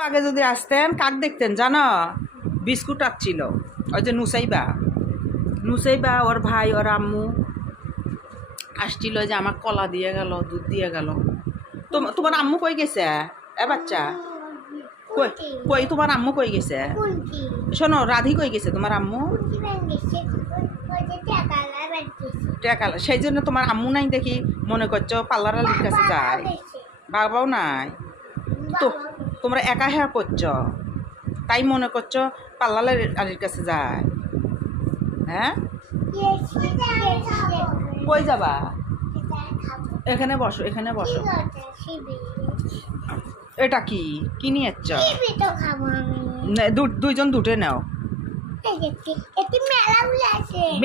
আগে যদি আসতেন কাক দেখতেন জানো? বিস্কুট আসছিল ওই যে নুসাইবা। নুসাইবা ওর ভাই ওর আম্মু আসছিল যে আমার কলা দিয়ে গেল দুধ দিয়ে গেল। তোম- তোমার আম্মু কই গেছে? এ বাচ্চা। কই কই তোমার আম্মু কই গেছে? শোনো রাধি কই গেছে তোমার আম্মু? টাকালা সেই জন্য তোমার আম্মু নাই দেখি। মনে করছ পার্লার আলির কাছে যায়। বাবাও নাই। তো তোমরা একা হ্যাঁ করছ? তাই মনে করছ পার্লার আলির কাছে যায়। হ্যাঁ? কই যাবা? এখানে বসো এখানে বসো। এটা কি? কি নিয়ে যাচ্ছ দুইজন দুটে নাও।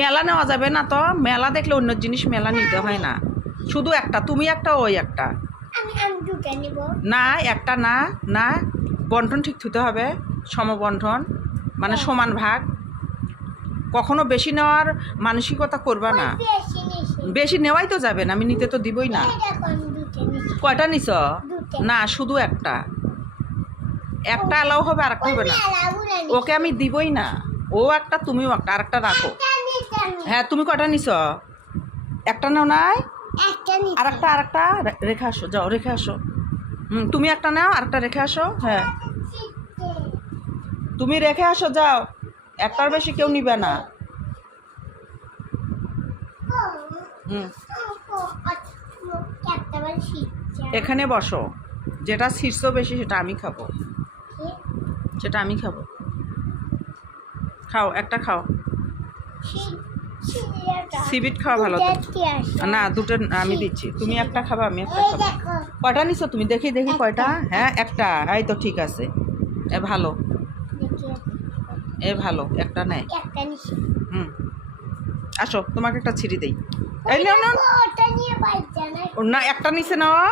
মেলা নেওয়া যাবে না তো? মেলা দেখলে অন্য জিনিস মেলা নিতে হয় না। শুধু একটা, তুমি একটা, ওই একটা। না একটা না না বন্টন ঠিক থুতে হবে সমবন্টন মানে সমান ভাগ। কখনো বেশি নেওয়ার মানসিকতা করবা না। বেশি নেওয়াই তো যাবে না আমি নিতে তো দিবই না। কয়টা নিছ? না শুধু একটা। একটা এলাও হবে আর একটা হবে না। ওকে আমি দিবই না। ও একটা তুমিও একটা আর একটা রাখো। হ্যাঁ তুমি কটা নিছ? একটা নাও নাই? আর একটা আর একটা রেখে আসো যাও রেখে আসো। হুম তুমি একটা নাও আর একটা রেখে আসো হ্যাঁ। তুমি রেখে আসো যাও। একটার বেশি কেউ নিবে না। হুম। এখানে বসো। যেটা শীর্ষ বেশি সেটা আমি খাব। সেটা আমি খাব। খাও একটা খাও। সিবিট খাওয়া ভালো না দুটো আমি দিচ্ছি। তুমি একটা খাবা আমি একটা খাব। কয়টা নিছো তুমি? দেখি দেখি কয়টা। হ্যাঁ একটা। এই তো ঠিক আছে। এ ভালো। এ ভালো একটা নেয়। হুম। আসো তোমাকে একটা ছিঁড়ি দেই। না একটা নিচে নেওয়া